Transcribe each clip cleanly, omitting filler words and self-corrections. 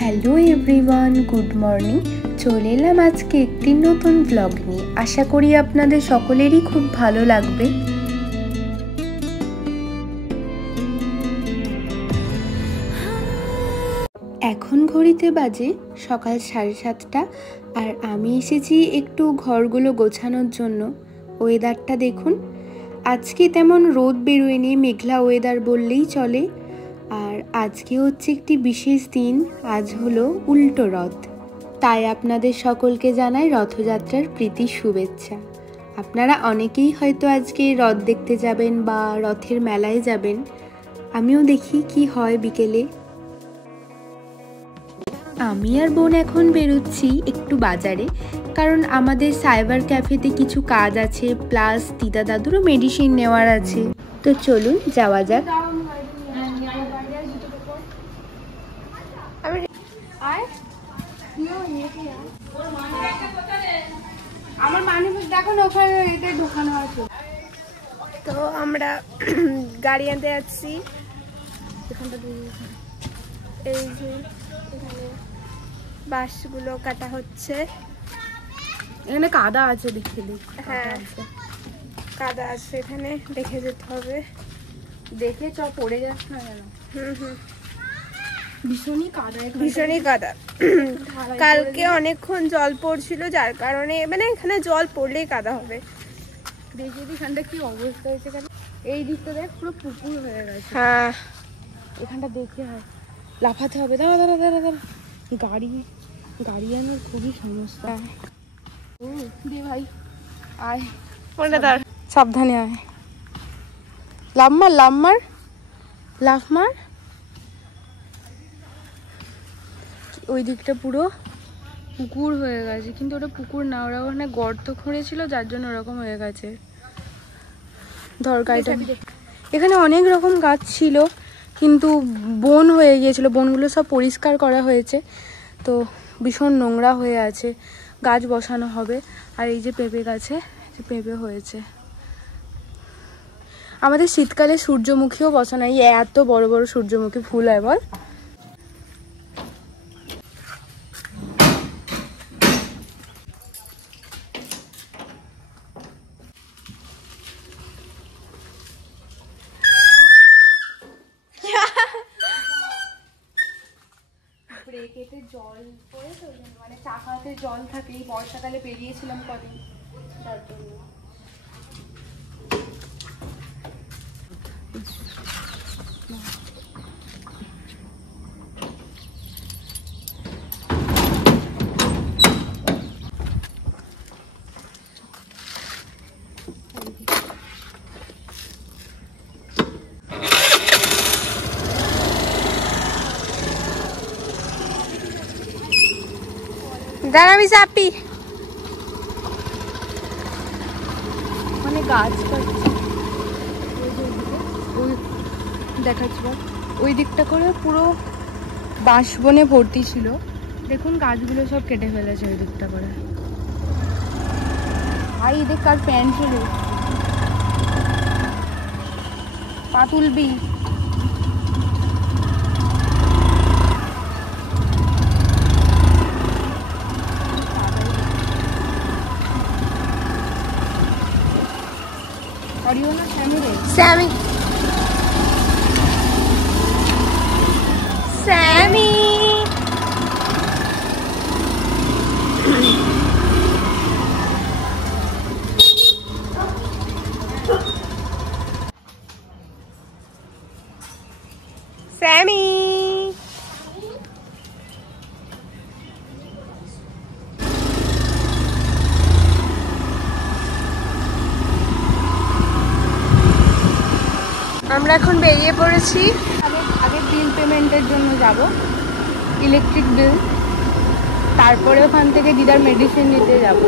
Hello everyone, good morning. চলে এলাম আজকে একটি নতুন ব্লগ নিয়ে। আশা করি আপনাদের সকলেরই খুব ভালো লাগবে। এখন ঘড়িতে বাজে সকাল 7:30 আর আমি এসেছি একটু ঘরগুলো গোছানোর জন্য। ওয়েদারটা দেখুন, আজকে তেমন রোদ বেরোয়নি, মেঘলা ওয়েদার বললেই চলে। আর আজকে হচ্ছে একটি বিশেষ দিন, আজ হলো উল্টো রথ। তাই আপনাদের সকলকে জানাই রথযাত্রার প্রীতি শুভেচ্ছা। আপনারা অনেকেই হয়তো আজকে রথ দেখতে যাবেন বা রথের মেলায় যাবেন। আমিও দেখি কি হয় বিকেলে। আমি আর বোন এখন বেরোচ্ছি একটু বাজারে, কারণ আমাদের সাইবার ক্যাফেতে কিছু কাজ আছে, প্লাস দিদা দাদুরও মেডিসিন নেওয়ার আছে। তো চলুন যাওয়া যাক। আমার মানিব্যাগ দেখো না, ওখানে এটা ঢোকানো আছে। তো আমরা গাড়ি আনতে যাচ্ছি। এই যে এখানে বাঁশগুলো কাটা হচ্ছে। এখানে কাদা আছে, দেখে হ্যাঁ কাদা আছে এখানে, দেখে যেতে হবে। দেখে চ পড়ে যাস না কেন। ভীষণই কাদা। কালকে অনেকক্ষণ জল পড়ছিল, যার কারণে মানে এখানে জল পড়লেই কাদা হবে। দেখি এখানটা কি অবস্থা হয়েছে, এই দিকটা দেখ পুরো পুকুর হয়ে গেছে। হ্যাঁ এখানটা দেখে হয়, লাফাতে হবে। দাঁড়া দাঁড়া দাঁড়া দাঁড়া, গাড়ি আনার খুবই সমস্যা। দে ভাই আয়, কোনটা দাঁড়, সাবধানে আয়। লাফ মার। ওই দিকটা পুরো পুকুর হয়ে গেছে, কিন্তু ওটা পুকুর না, ওরা ওখানে গর্ত খুঁড়েছিল, যার জন্য ওরকম হয়ে গেছে। ধর গাড়িটা। এখানে অনেক রকম গাছ ছিল, কিন্তু বন হয়ে গিয়েছিল। বনগুলো সব পরিষ্কার করা হয়েছে, তো ভীষণ নোংরা হয়ে আছে। গাছ বসানো হবে। আর এই যে পেঁপে গাছে পেঁপে হয়েছে। আমাদের শীতকালে সূর্যমুখীও বসানো, এই এত বড় বড় সূর্যমুখী ফুল হয় বল। ব্রেকেতে জল পড়ে তো, মানে চাকাতে জল থাকে, এই বর্ষাকালে বেরিয়েছিলাম কদিন, তার জন্য। দাঁড়াবি চাপি, মানে গাছ কাটছে দেখাচ্ছি। ওই দিকটা করে পুরো বাঁশ বনে ভর্তি ছিল, দেখুন গাছগুলো সব কেটে ফেলেছে ওই দিকটা করে। ভাই দেখ কার প্যান্ট ছিল, পা তুলবি। Sammy. আমরা এখন বেরিয়ে পড়েছি। আগে বিল পেমেন্টের জন্য যাব, ইলেকট্রিক বিল, তারপরে ওখান থেকে দিদার মেডিসিন নিতে যাব।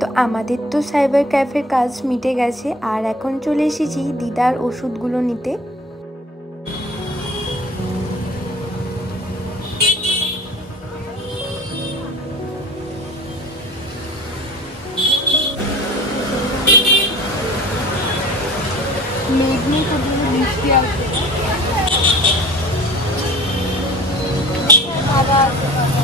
তো আমাদের তো সাইবার ক্যাফের কাজ মিটে গেছে, আর এখন চলে এসেছি দিদার ওষুধগুলো নিতে। নেই, তোর জন্য বৃষ্টি আসবে। বাবা আছে বাবা।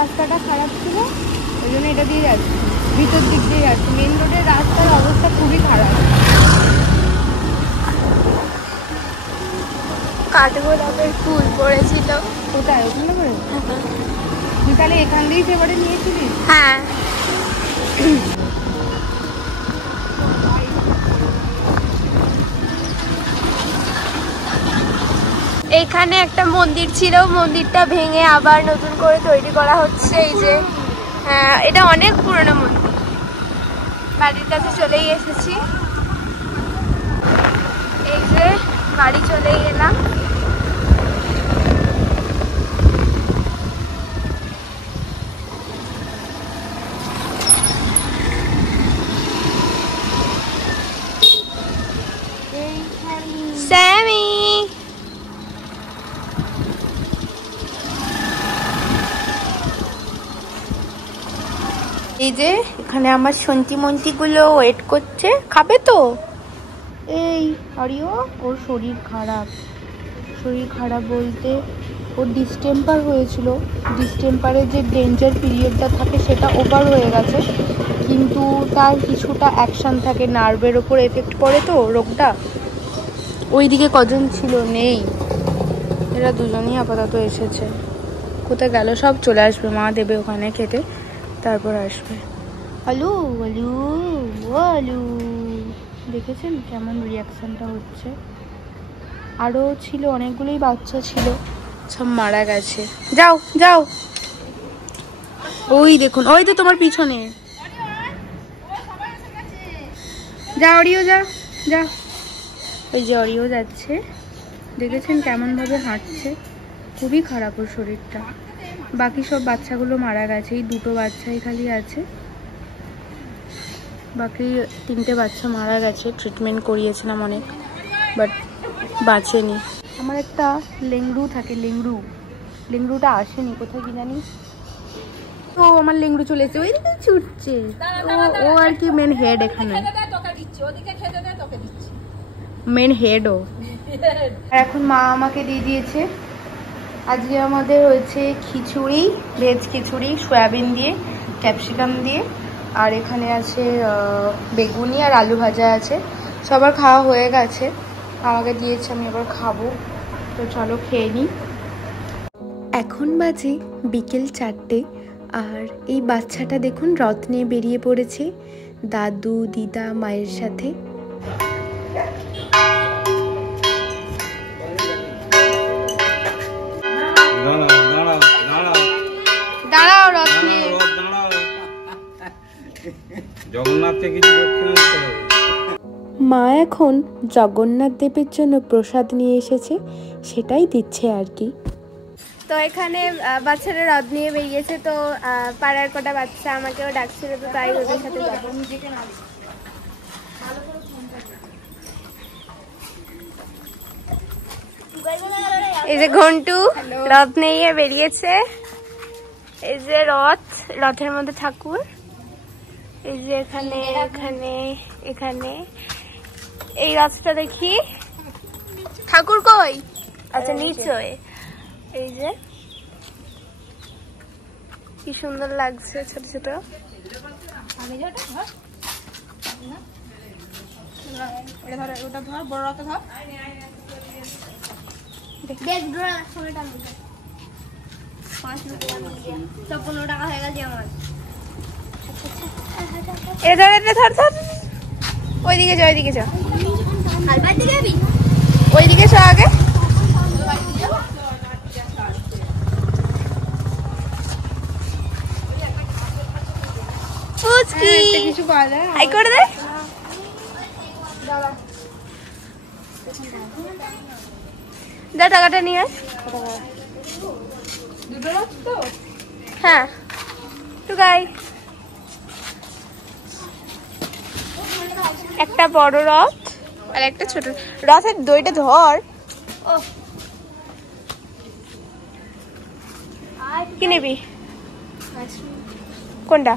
রাস্তাটা খারাপ ছিল, ওই জন্য এটা দিয়ে যাচ্ছি, ভিতর দিক দিয়ে যাচ্ছি। মেন রোডের রাস্তার অবস্থা খুবই খারাপ। কাঠগোলাপের ফুল পড়েছিল। কোথায়? ওখানে করে তুই তাহলে এখান দিয়েই সেবারে নিয়েছিলিস? হ্যাঁ, এখানে একটা মন্দির ছিল, মন্দিরটা ভেঙে আবার নতুন করে তৈরি করা হচ্ছে। এই যে এটা অনেক পুরনো মন্দির। বাড়ির কাছে চলেই এসেছি, এই যে বাড়ি চলেই এলাম। স্যামি, এই যে এখানে আমার সন্তি মন্তি গুলো ওয়েট করছে, খাবে তো। এই আরিও, ওর শরীর খারাপ। শরীর খারাপ বলতে ওর ডিস্টেম্পার হয়েছিল। ডিস্টেম্পারের যে ডেঞ্জার পিরিয়ডটা থাকে সেটা ওভার হয়ে গেছে, কিন্তু তার কিছুটা অ্যাকশান থাকে, নার্ভের ওপর এফেক্ট পড়ে তো রোগটা। ওইদিকে কজন ছিল? নেই, এরা দুজনই আপাতত এসেছে। কোথায় গেল সব? চলে আসবে, মা দেবে ওখানে খেতে, তারপর আসবে। আলু আলু আলু, দেখেছেন কেমন রিয়াকশানটা হচ্ছে? আরও ছিল, অনেকগুলোই বাচ্চা ছিল, সব মারা গেছে। যাও যাও, ওই দেখুন, ওই তো তোমার পিছনে। যা অরিও, যা যা, ওই যে অরিও যাচ্ছে। দেখেছেন কেমন ভাবে হাঁটছে? খুবই খারাপ ওর শরীরটা। বাকি সব বাচ্চাগুলো মারা গেছে, এই দুটো বাচ্চাই খালি আছে, বাকি তিনটে বাচ্চা মারা গেছে। ট্রিটমেন্ট করিয়েছিলাম অনেক, বাট বাঁচেনি। আমার একটা লেংরু থাকে, লেংরুটা আসেনি, কোথায় কি জানি। তো আমার লেংরু চলে এসেছে, ওই দিকে ছুটছে। ও আর কি মেন হেড এখানে, মেন হেড ও। আর এখন মা আমাকে দিয়ে দিয়েছে। আজকে আমাদের হয়েছে খিচুড়ি, ভেজ খিচুড়ি, সয়াবিন দিয়ে, ক্যাপসিকাম দিয়ে, আর এখানে আছে বেগুনি আর আলু ভাজা আছে। সবার খাওয়া হয়ে গেছে, আমাকে দিয়েছে, আমি এবার খাবো। তো চলো খেয়ে নিই। এখন বাজে বিকেল 4টে, আর এই বাচ্চাটা দেখুন রথ নিয়ে বেরিয়ে পড়েছে দাদু দিদা মায়ের সাথে। দাঁড়াও, রথ নিয়ে মা এখন জগন্নাথ দেবের জন্য প্রসাদ নিয়ে এসেছে, সেটাই দিচ্ছে আর কি। তো এখানে বাচ্চারা রথ নিয়ে বেরিয়েছে, তো পাড়ার কটা বাচ্চা আমাকেও ডাকছিল, তো তাই ওদের সাথে যাবো। এই যে ঘন্টু রথ নিয়ে বেরিয়েছে, এই যে রথের মধ্যে ঠাকুর, এই যে এখানে এখানে এখানে এই গাছটা দেখি। ঠাকুর কই? আচ্ছা নিচে। এই যে কি সুন্দর লাগছে ছোট ছোট। ওইদিকে যা, ওইদিকে যা, ওইদিকে চ আগে। কিছু হাই করে দে। যা টাকাটা নিয়ে আয়। হ্যাঁ টুকাই। একটা বড় রথ আর একটা ছোট রথের দইটা ধর। কি নিবি? কোনটা?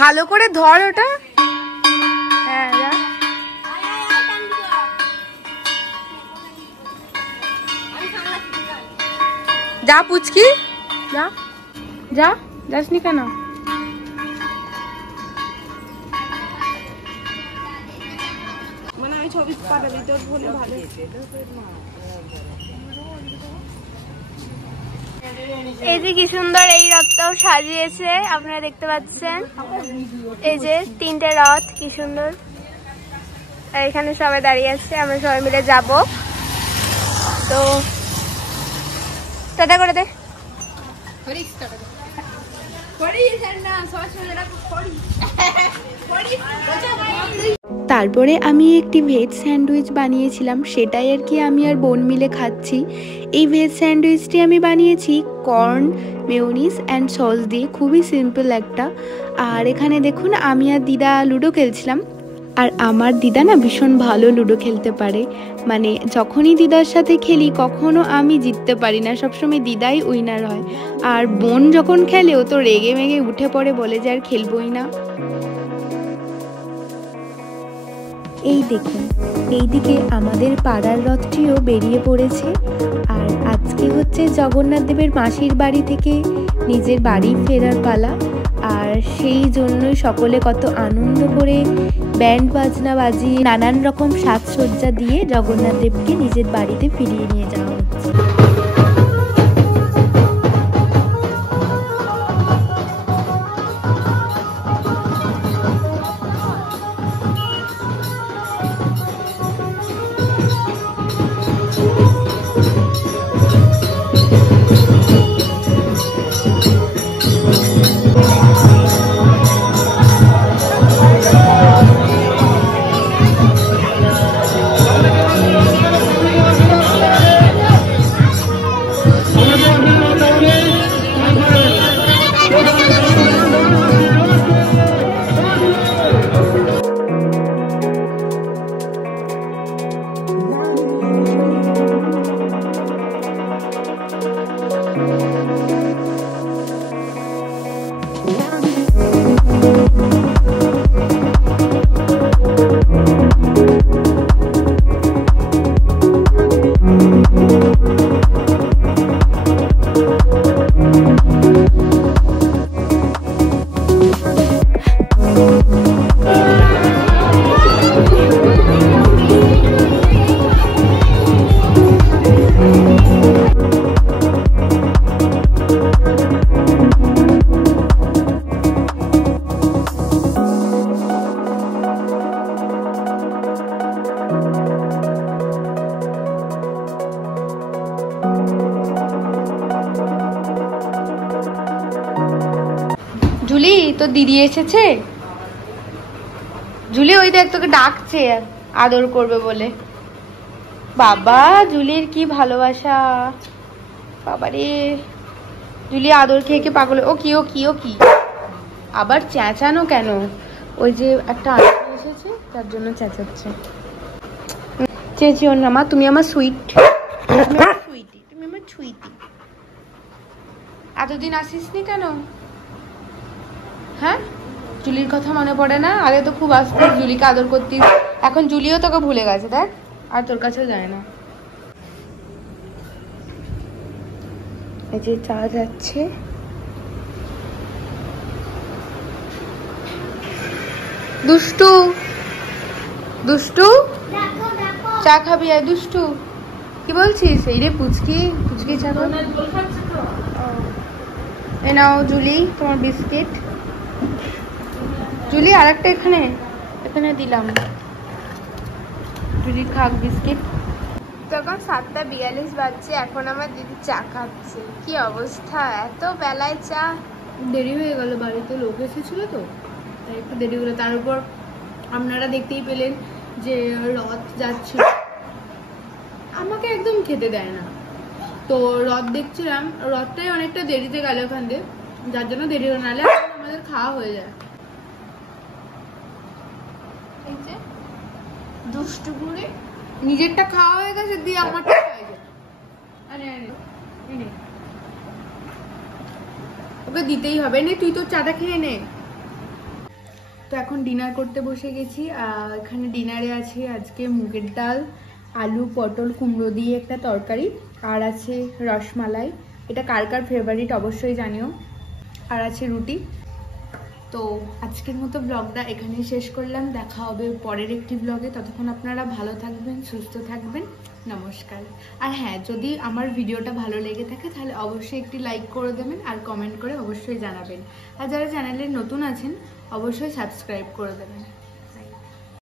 ভালো করে ধর ওটা। হ্যাঁ যা পুচকি, যা যা, যাসনি কেন? এই যে কি সুন্দর এই রথটাও সাজিয়েছে, আপনারা দেখতে পাচ্ছেন। এই যে তিনটে রথ কি সুন্দর। এখানে সবাই দাঁড়িয়ে আছে, আমরা সবাই মিলে যাব। তো টাটা করে দে। তারপরে আমি একটি ভেজ স্যান্ডউইচ বানিয়েছিলাম, সেটাই আর কি আমি আর বোন মিলে খাচ্ছি। এই ভেজ স্যান্ডউইচটি আমি বানিয়েছি কর্ন, মেয়োনিজ অ্যান্ড সস দিয়ে, খুবই সিম্পল একটা। আর এখানে দেখুন আমি আর দিদা লুডো খেলছিলাম। আর আমার দিদা না ভীষণ ভালো লুডো খেলতে পারে, মানে যখনই দিদার সাথে খেলি কখনো আমি জিততে পারি না, সবসময় দিদাই উইনার হয়। আর বোন যখন খেলে ও তো রেগে মেগে উঠে পড়ে, বলে যে আর খেলবই না। এই দেখুন এইদিকে আমাদের পাড়ার রথটিও বেরিয়ে পড়েছে। আর আজকে হচ্ছে জগন্নাথ দেবের মাসির বাড়ি থেকে নিজের বাড়ি ফেরার পালা। আর সেই জন্যই সকলে কত আনন্দ করে ব্যান্ড বাজনা বাজিয়ে নানান রকম সাজসজ্জা দিয়ে জগন্নাথ দেবকে নিজের বাড়িতে ফিরিয়ে নিয়ে যাওয়া হচ্ছে। জুলি তো দিদি এসেছে। জুলি ওই দেখ তোকে ডাকছে আদর করবে বলে। বাবা জুলির কি ভালোবাসা, বাবারে জুলি আদর খেয়ে খেয়ে পাগল। ও কি ও কি ও কি আবার চেঁচানো কেন? ওই যে একটা আত্মীয় এসেছে তার জন্য চেঁচাচ্ছে। চেঁচিও না মা, তুমি আমার সুইট, তুমি আমার সুইটি, তুমি আমার সুইটি। এতদিন আসিসনি কেন? হ্যাঁ, জুলির কথা মনে পড়ে না? আগে তো খুব আসতিস, জুলিকে আদর করতিস, এখন জুলিও তোকে ভুলে গেছে, দেখ আর তোর কাছেও যায় না। এই যে চা যাচ্ছে। দুষ্টু দুষ্টু চা খাবি? আর দুষ্টু কি বলছিস? এই রে পুচকি, পুচকি চা খাবে। এই নাও জুলি তোমার বিস্কিট। জুলি আর একটা এখানে এখানে দিলাম, জুলি খাক বিস্কিট। তখন 7:42 বাজছে, এখন আমার দিদি চা খাচ্ছে। কি অবস্থা, এত বেলায় চা! দেরি হয়ে গেল, বাড়িতে লোক এসেছিল তো তাই একটু দেরি হলো। তার উপর আপনারা দেখতেই পেলেন যে রথ যাচ্ছিল, আমাকে একদম খেতে দেয় না। তো রথ দেখছিলাম, রথটাই অনেকটা দেরিতে গেল ওখান দিয়ে, যার জন্য দেরি হলো, নাহলে আমাদের খাওয়া হয়ে যায়। এই যে দুষ্টু ঘুরে নিজেরটা খাওয়া হয়ে গেছে, দিয়ে আমারটা হয়ে যায়। আরে আরে ওকে দিতেই হবে, নে তুই তোর চাটা খেয়ে নে। তো এখন ডিনার করতে বসে গেছি। এখানে ডিনারে আছে আজকে মুগের ডাল, আলু পটল কুমড়ো দিয়ে একটা তরকারি, আর আছে রসমালাই, এটা কার কার ফেভারিট অবশ্যই জানিও, আর আছে রুটি। তো আজকের মতো ব্লগটা এখানেই শেষ করলাম, দেখা হবে পরের একটি ব্লগে। ততক্ষণ আপনারা ভালো থাকবেন, সুস্থ থাকবেন, নমস্কার। আর হ্যাঁ, যদি আমার ভিডিওটা ভালো লেগে থাকে তাহলে অবশ্যই একটি লাইক করে দেবেন আর কমেন্ট করে অবশ্যই জানাবেন। আর যারা চ্যানেলে নতুন আছেন অবশ্যই সাবস্ক্রাইব করে দেবেন।